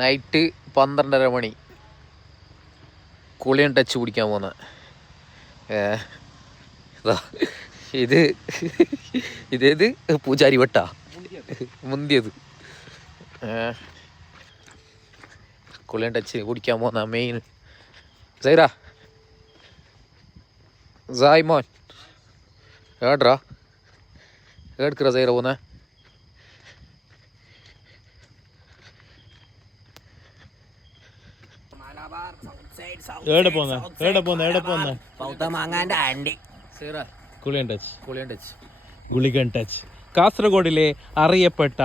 Night 12:30 മണി. കുളിയൻ touch കുടിക്കാൻ പോകുന്ന ഇതേത് പൂജാരി വട്ടാ മുന്തിയത്. കുളിയൻ ടച്ച് കുടിക്കാൻ പോകുന്ന മെയിൻ സൈറാ സായ്മോൻ ഏട്രാ ഏടുക്കറ സൈറ പോന്ന ഗുളികൻ ടച്ച് കാസർഗോഡിലെ അറിയപ്പെട്ട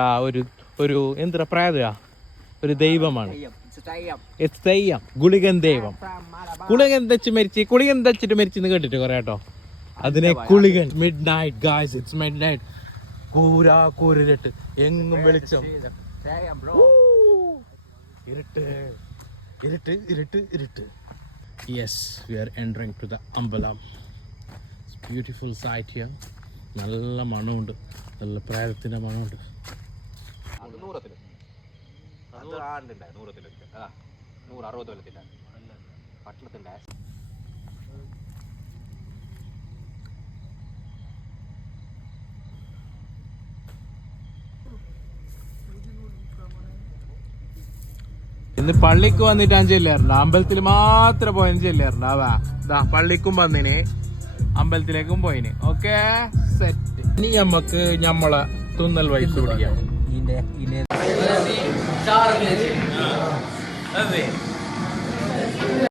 ഒരു എന്താ പ്രായ ഒരു ദൈവമാണ്. ഗുളികൻ ദൈവം. കുളികൻ തച്ചിട്ട് മരിച്ചെന്ന് കേട്ടിട്ട് കൊറേ കേട്ടോ. അതിനെ കുളികൻ. Midnight guys, it's midnight. കൂരിട്ട് എങ്ങും വെളിച്ചം, ഇരുട്ട്. Yes, we are entering to the Ambalam. It's beautiful sight here. നല്ല മണമുണ്ട്, നല്ല പ്രായത്തിന്റെ മണമുണ്ട്. ഇന്ന് പള്ളിക്ക് വന്നിട്ട് ചെല്ലാറുണ്ട്, അമ്പലത്തിൽ മാത്രം പോയെന്ന് ചെല്ലാറുണ്ട്. അതാ പള്ളിക്കും വന്നിന്, അമ്പലത്തിലേക്കും പോയിന്. Okay set. ഇനി നമ്മക്ക് നമ്മളെ തുന്നൽ വയസ്സ് പിടിക്കാം.